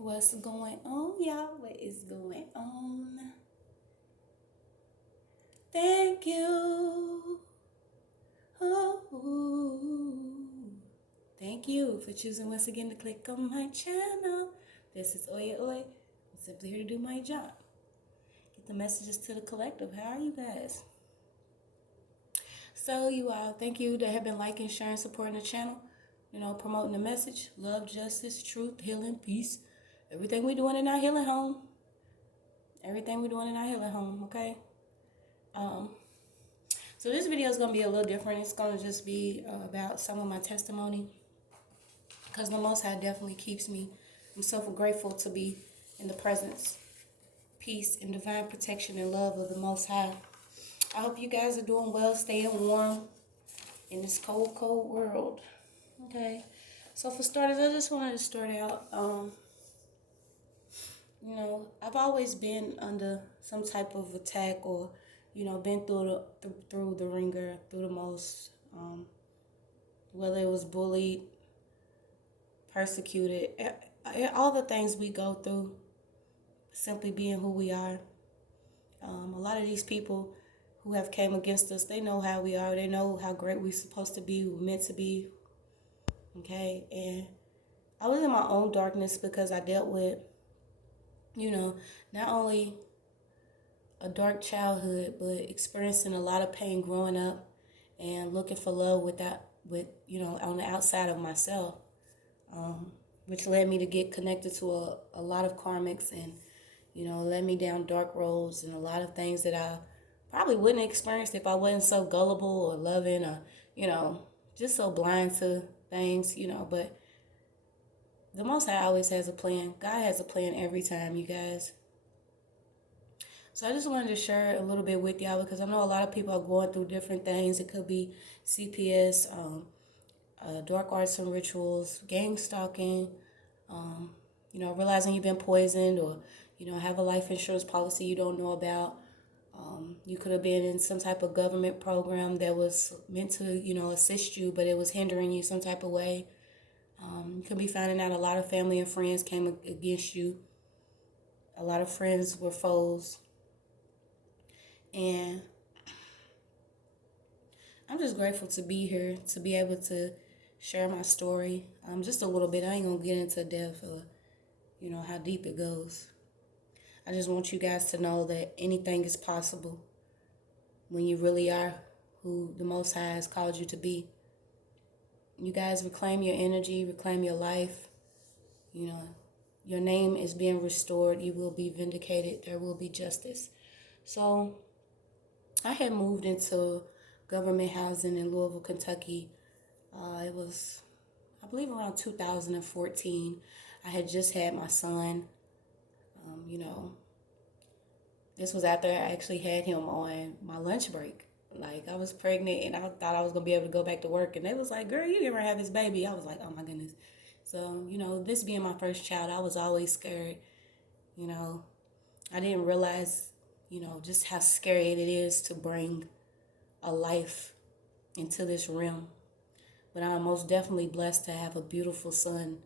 What's going on, y'all? What is going on? Thank you. Ooh. Thank you for choosing once again to click on my channel. This is OYAOY. I'm simply here to do my job. Get the messages to the collective. How are you guys? So you all, thank you that have been liking, sharing, supporting the channel. Promoting the message. Love, justice, truth, healing, peace. Everything we're doing in our healing home. Okay? So this video is going to be a little different. It's going to just be about some of my testimony. Because the Most High definitely keeps me. I'm so grateful to be in the presence, peace, and divine protection and love of the Most High. I hope you guys are doing well, staying warm in this cold, cold world. Okay? So for starters, I just wanted to start out, I've always been under some type of attack or, been through the ringer, through the most, whether it was bullied, persecuted, all the things we go through, simply being who we are. A lot of these people who have came against us, they know how we are. They know how great we're supposed to be, we're meant to be. Okay, and I was in my own darkness because I dealt with, not only a dark childhood, but experiencing a lot of pain growing up and looking for love on the outside of myself, which led me to get connected to a lot of karmics and, led me down dark roads and a lot of things that I probably wouldn't have experienced if I wasn't so gullible or loving or, just so blind to things, but the Most High always has a plan. God has a plan every time, you guys. So I just wanted to share a little bit with y'all because I know a lot of people are going through different things. It could be CPS, dark arts and rituals, gang stalking, realizing you've been poisoned or, have a life insurance policy you don't know about. You could have been in some type of government program that was meant to, assist you, but it was hindering you some type of way. You could be finding out a lot of family and friends came against you. A lot of friends were foes. And I'm just grateful to be here, to be able to share my story. Just a little bit. I ain't going to get into depth or, how deep it goes. I just want you guys to know that anything is possible when you really are who the Most High has called you to be. You guys reclaim your energy, reclaim your life. Your name is being restored. You will be vindicated. There will be justice. So I had moved into government housing in Louisville, Kentucky. It was, I believe, around 2014. I had just had my son. This was after I actually had him on my lunch break. Like, I was pregnant and I thought I was going to be able to go back to work. And they was like, girl, you ever have this baby? I was like, oh my goodness. So, this being my first child, I was always scared. I didn't realize, just how scary it is to bring a life into this realm. But I'm most definitely blessed to have a beautiful son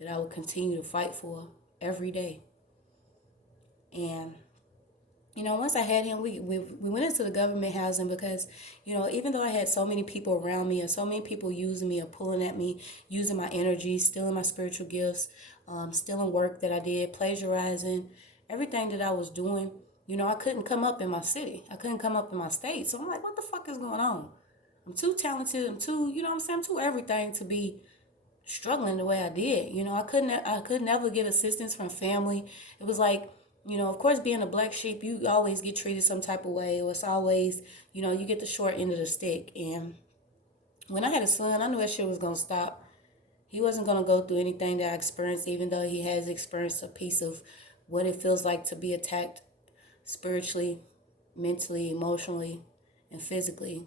that I will continue to fight for every day. And once I had him, we went into the government housing because, even though I had so many people around me and so many people using me or pulling at me, using my energy, stealing my spiritual gifts, stealing work that I did, plagiarizing, everything that I was doing, I couldn't come up in my city. I couldn't come up in my state. So I'm like, what the fuck is going on? I'm too talented. I'm too, I'm too everything to be struggling the way I did. I could never get assistance from family. It was like, of course, being a black sheep, you always get treated some type of way, or it's always, you get the short end of the stick. And when I had a son, I knew that shit was going to stop. He wasn't going to go through anything that I experienced, even though he has experienced a piece of what it feels like to be attacked spiritually, mentally, emotionally, and physically,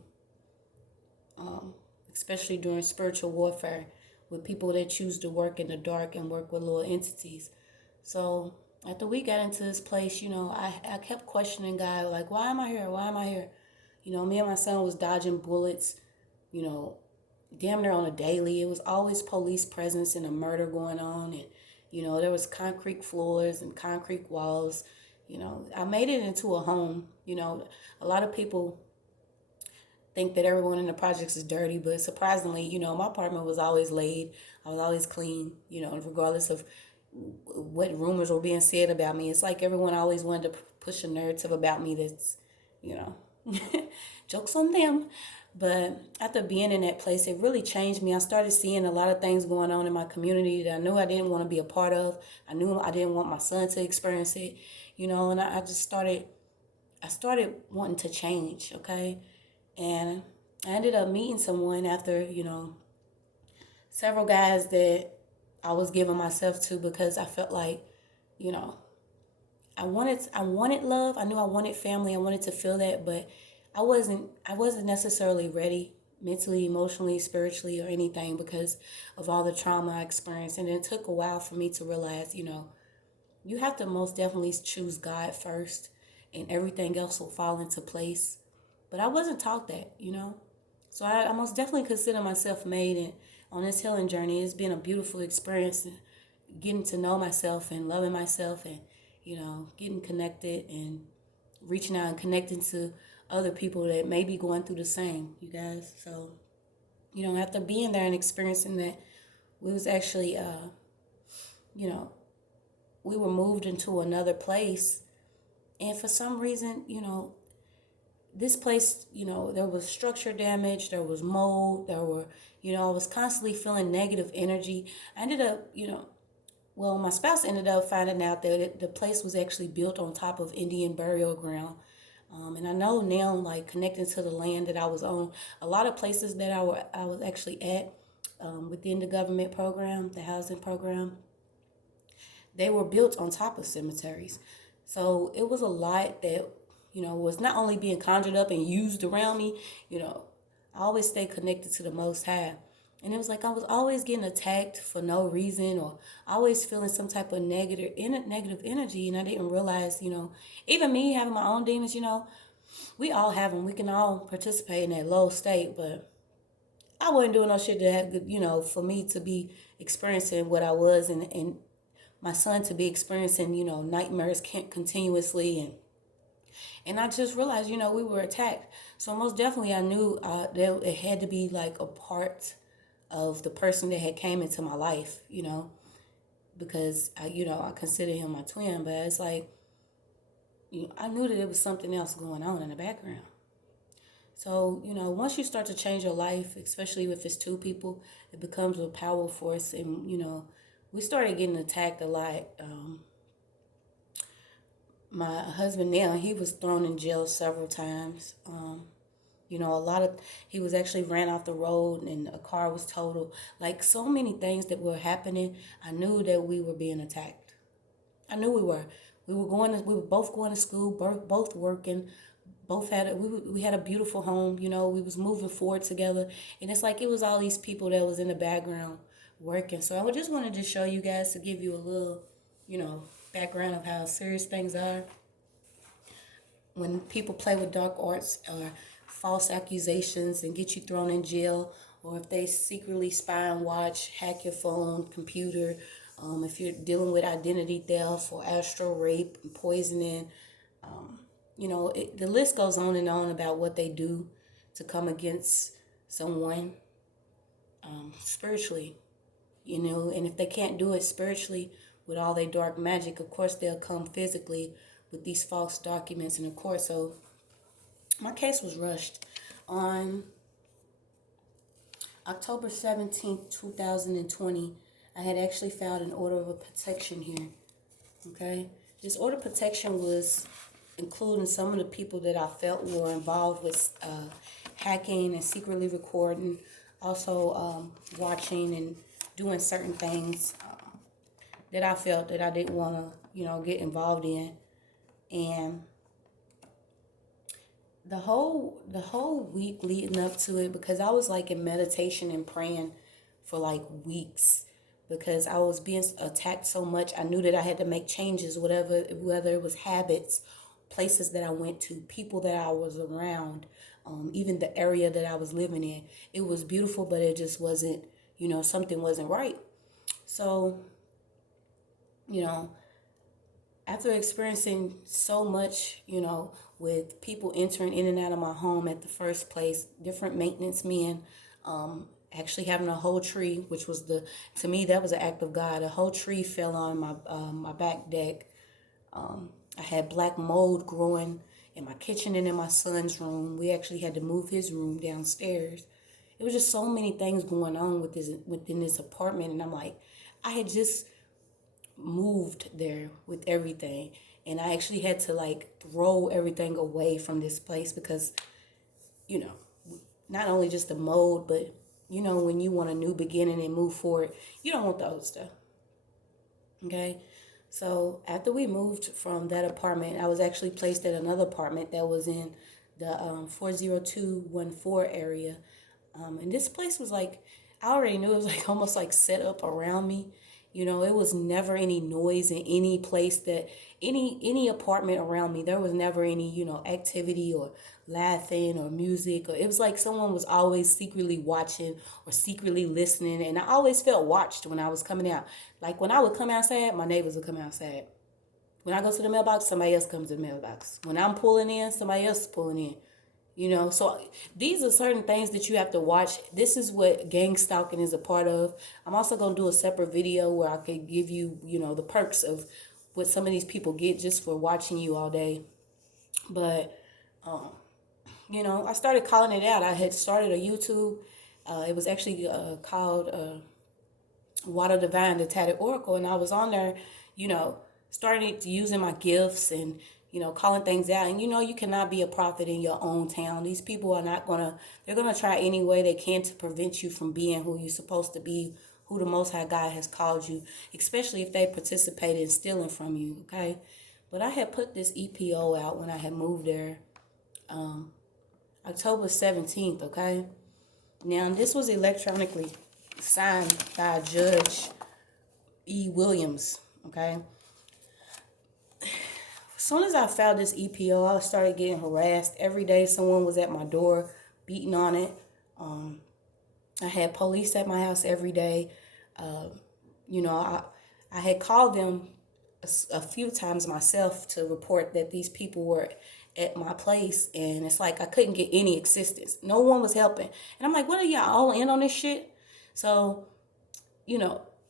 especially during spiritual warfare with people that choose to work in the dark and work with little entities. So after we got into this place, I kept questioning God, like, why am I here? Why am I here? Me and my son was dodging bullets, damn near on a daily. It was always police presence and a murder going on. And, You know, there was concrete floors and concrete walls. You know, I made it into a home. You know, a lot of people think that everyone in the projects is dirty, but surprisingly, you know, my apartment was always laid. I was always clean, you know, regardless of what rumors were being said about me. It's like everyone always wanted to push a narrative about me that's, you know, jokes on them. But after being in that place, it really changed me. I started seeing a lot of things going on in my community that I knew I didn't want to be a part of. I knew I didn't want my son to experience it, you know, and I just started wanting to change, okay? And I ended up meeting someone after, you know, several guys that I was giving myself to because I felt like, you know, I wanted love. I knew I wanted family. I wanted to feel that, but I wasn't necessarily ready mentally, emotionally, spiritually, or anything because of all the trauma I experienced. And it took a while for me to realize, you know, you have to most definitely choose God first and everything else will fall into place. But I wasn't taught that, you know. So I most definitely consider myself made, and on this healing journey, it's been a beautiful experience, getting to know myself and loving myself, and you know, getting connected and reaching out and connecting to other people that may be going through the same. You guys, so you know, after being there and experiencing that, we was actually, you know, we were moved into another place, and for some reason, you know, this place, you know, there was structure damage, there was mold, there were, you know, I was constantly feeling negative energy. I ended up, you know, well, my spouse ended up finding out that the place was actually built on top of Indian burial ground. And I know now, like connecting to the land that I was on, a lot of places that I was actually at within the government program, the housing program, they were built on top of cemeteries. So it was a lot that, you know, was not only being conjured up and used around me, you know, I always stay connected to the Most High. And it was like I was always getting attacked for no reason, or always feeling some type of negative energy. And I didn't realize, you know, even me having my own demons, you know, we all have them. We can all participate in that low state, but I wasn't doing no shit to have, you know, for me to be experiencing what I was, and my son to be experiencing, you know, nightmares continuously. And I just realized, you know, we were attacked. So most definitely I knew that it had to be like a part of the person that had came into my life, you know, because you know, I consider him my twin, but it's like, you know, I knew that there was something else going on in the background. So, you know, once you start to change your life, especially if it's two people, it becomes a power force. And, you know, we started getting attacked a lot. My husband now, he was thrown in jail several times. You know, he was actually ran off the road and a car was totaled. Like so many things that were happening, I knew that we were being attacked. I knew we were. We were both going to school, both working, we had a beautiful home, you know, we was moving forward together. And it's like it was all these people that was in the background working. So I just wanted to show you guys to give you a little, you know, background of how serious things are when people play with dark arts or false accusations and get you thrown in jail, or if they secretly spy and watch, hack your phone, computer, if you're dealing with identity theft or astral rape and poisoning, you know, the list goes on and on about what they do to come against someone spiritually, you know, and if they can't do it spiritually with all their dark magic, of course they'll come physically with these false documents. And of course, so my case was rushed on October 17th, 2020. I had actually filed an order of protection here. Okay, this order of protection was including some of the people that I felt were involved with hacking and secretly recording, also watching and doing certain things that I felt that I didn't want to, you know, get involved in. And the whole week leading up to it, because I was like in meditation and praying for like weeks, because I was being attacked so much. I knew that I had to make changes, whether it was habits, places that I went to, people that I was around, even the area that I was living in. It was beautiful, but it just wasn't, you know, something wasn't right. So you know, after experiencing so much, with people entering in and out of my home at the first place, different maintenance men, actually having a whole tree, which was to me, that was an act of God. A whole tree fell on my back deck. I had black mold growing in my kitchen and in my son's room. We actually had to move his room downstairs. It was just so many things going on within this apartment, and I'm like, I had just moved there with everything, and I actually had to like throw everything away from this place because, you know, not only just the mold, but when you want a new beginning and move forward, you don't want the old stuff. Okay. So after we moved from that apartment, I was actually placed at another apartment that was in the 40214 area. And this place was like, I already knew it was like almost like set up around me. It was never any noise in any place any apartment around me. There was never any, activity or laughing or music. Or it was like someone was always secretly watching or secretly listening. And I always felt watched when I was coming out. Like when I would come outside, my neighbors would come outside. When I go to the mailbox, somebody else comes to the mailbox. When I'm pulling in, somebody else is pulling in. So these are certain things that you have to watch. This is what gang stalking is a part of. I'm also going to do a separate video where I could give you, the perks of what some of these people get just for watching you all day. But, I started calling it out. I had started a YouTube. It was actually called Water Divine, the Tatted Oracle. And I was on there, started using my gifts and calling things out. And you cannot be a prophet in your own town. These people are not they're gonna try any way they can to prevent you from being who you're supposed to be, who the Most High God has called you, especially if they participated in stealing from you, okay? But I had put this EPO out when I had moved there, October 17th, okay? Now, this was electronically signed by Judge E. Williams, okay? As soon as I found this EPO, I started getting harassed. Every day someone was at my door beating on it. I had police at my house every day. I had called them a few times myself to report that these people were at my place, and it's like I couldn't get any assistance. No one was helping. And I'm like, what are y'all all in on this shit? So,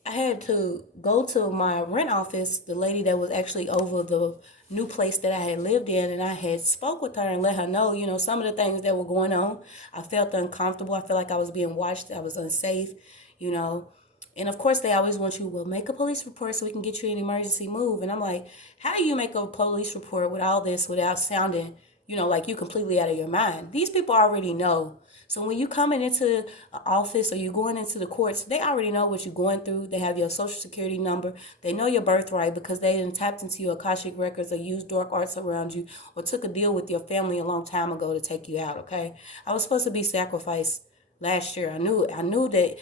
I had to go to my rent office, the lady that was actually over the new place that I had lived in, and I had spoke with her and let her know, some of the things that were going on. I felt uncomfortable. I felt like I was being watched. I was unsafe, And of course, they always want you, well, make a police report so we can get you an emergency move. And I'm like, how do you make a police report with all this without sounding, like you completely out of your mind? These people already know. So when you coming into an office or you're going into the courts, they already know what you're going through. They have your social security number. They know your birthright because they didn't tapped into your Akashic records or used dark arts around you or took a deal with your family a long time ago to take you out, okay? I was supposed to be sacrificed last year. I knew that,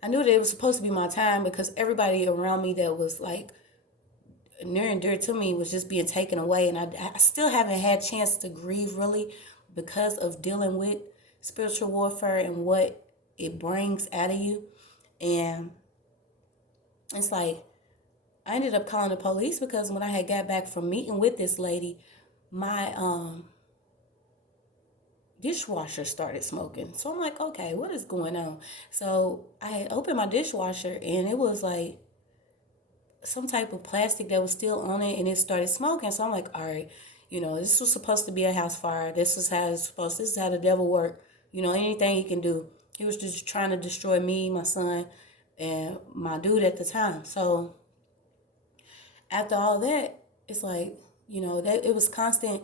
I knew that it was supposed to be my time because everybody around me that was like near and dear to me was just being taken away. And I still haven't had a chance to grieve really because of dealing with spiritual warfare and what it brings out of you. And it's like, I ended up calling the police because when I had got back from meeting with this lady, my dishwasher started smoking. So I'm like, okay, what is going on? So I had opened my dishwasher and it was like some type of plastic that was still on it and it started smoking. So I'm like, all right, this was supposed to be a house fire. This is how the devil worked. Anything he can do. He was just trying to destroy me, my son, and my dude at the time. So after all that, it's like, that it was constant,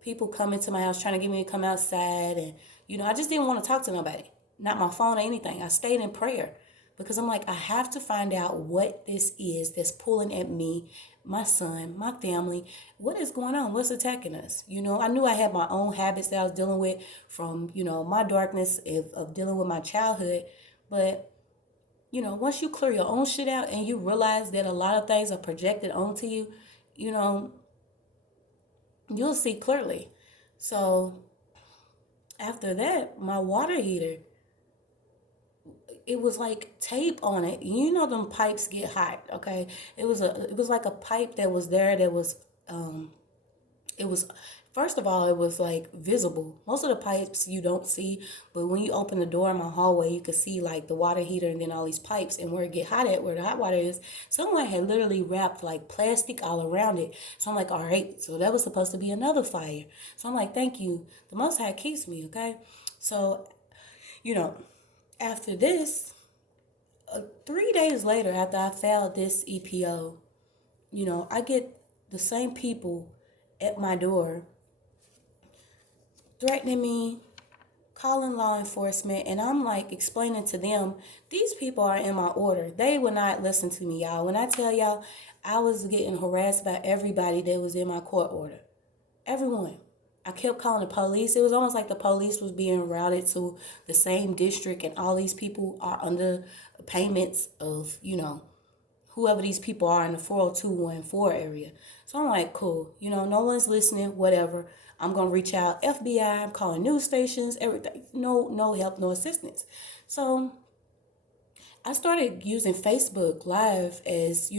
people coming to my house trying to get me to come outside. And, I just didn't want to talk to nobody. Not my phone or anything. I stayed in prayer because I'm like, I have to find out what this is that's pulling at me, my son, my family. What is going on? What's attacking us? I knew I had my own habits that I was dealing with from, my darkness of dealing with my childhood. But, once you clear your own shit out and you realize that a lot of things are projected onto you, you'll see clearly. So after that, my water heater, it was like tape on it. You know them pipes get hot, okay? It was like a pipe that was there that was it was first of all, it was like visible. Most of the pipes you don't see, but when you open the door in my hallway, you could see like the water heater and then all these pipes and where it get hot at, where the hot water is. Someone had literally wrapped like plastic all around it. So I'm like, all right, so that was supposed to be another fire. So I'm like, thank you. The Most High keeps me, okay? So, you know, after this, 3 days later, after I filed this EPO, I get the same people at my door threatening me, calling law enforcement, and I'm like explaining to them, these people are in my order. They will not listen to me, y'all. When I tell y'all, I was getting harassed by everybody that was in my court order. Everyone. I kept calling the police. It was almost like the police was being routed to the same district, and all these people are under payments of, whoever these people are in the 40214 area. So I'm like, cool. No one's listening, whatever. I'm going to reach out. FBI, I'm calling news stations, everything. No help, no assistance. So I started using Facebook Live as,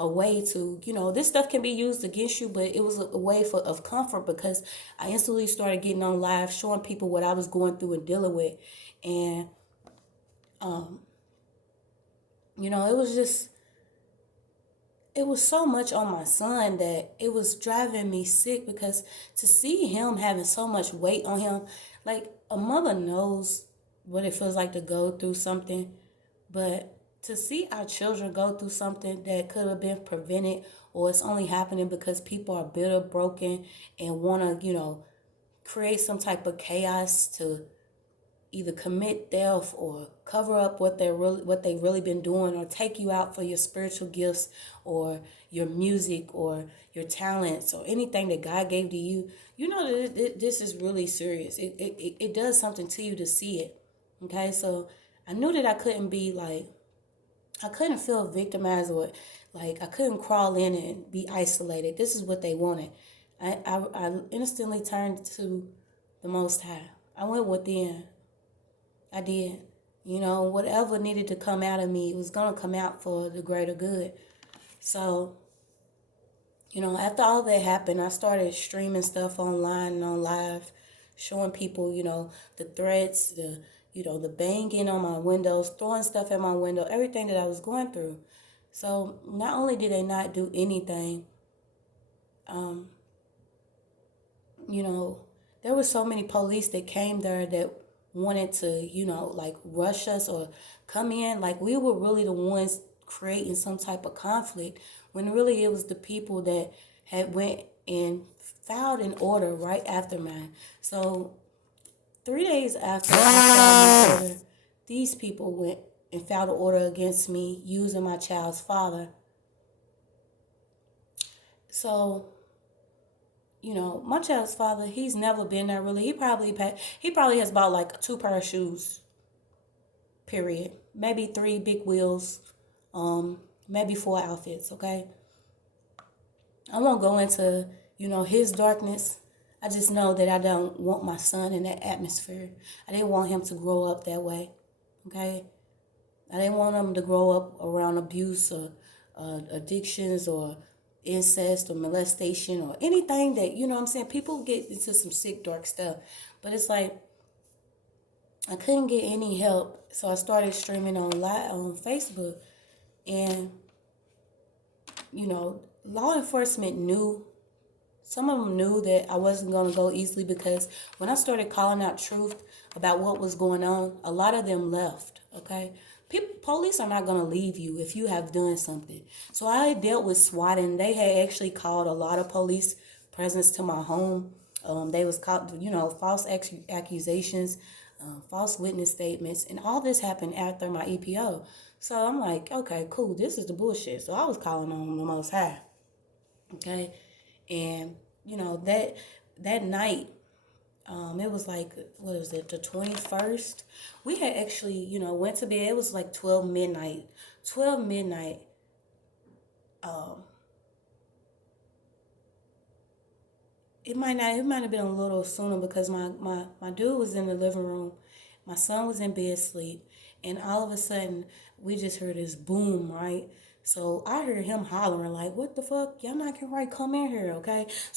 a way to, this stuff can be used against you, but it was a way of comfort, because I instantly started getting on live, showing people what I was going through and dealing with. And, it was so much on my son that it was driving me sick, because to see him having so much weight on him, like a mother knows what it feels like to go through something, but to see our children go through something that could have been prevented, or it's only happening because people are bitter, broken, and want to, create some type of chaos to either commit theft or cover up what they've really been doing, or take you out for your spiritual gifts or your music or your talents or anything that God gave to you. That this is really serious. It does something to you to see it. Okay, so I knew that I couldn't feel victimized, or like I couldn't crawl in and be isolated. This is what they wanted. I instantly turned to the Most High. I went within. I did. Whatever needed to come out of me, it was going to come out for the greater good. So, after all that happened, I started streaming stuff online and on live, showing people, the threats, the banging on my windows, throwing stuff at my window, everything that I was going through. So not only did they not do anything, there were so many police that came there that wanted to, like rush us or come in. Like we were really the ones creating some type of conflict, when really it was the people that had went and filed an order right after mine. So 3 days after I filed an order, these people went and filed an order against me using my child's father. So, my child's father, he's never been there really. He probably has bought like 2 pair of shoes, period. Maybe 3 big wheels, maybe 4 outfits, okay? I won't go into, his darkness. I just know that I don't want my son in that atmosphere. I didn't want him to grow up that way, okay? I didn't want him to grow up around abuse or addictions or incest or molestation or anything that, what I'm saying? People get into some sick, dark stuff. But it's like, I couldn't get any help. So I started streaming on Facebook. And, law enforcement knew. Some of them knew that I wasn't going to go easily, because when I started calling out truth about what was going on, a lot of them left, okay? Police are not going to leave you if you have done something. So I dealt with SWAT, and they had actually called a lot of police presence to my home. They was called, false accusations, false witness statements, and all this happened after my EPO. So I'm like, okay, cool, this is the bullshit. So I was calling on the Most High, okay? And, that night, it was like, what was it, the 21st? We had actually, went to bed. It was like 12 midnight. 12 midnight. It might have been a little sooner, because my dude was in the living room. My son was in bed asleep. And all of a sudden, we just heard this boom, right? So I heard him hollering like, "What the fuck? Y'all not gonna right come in here, okay?" So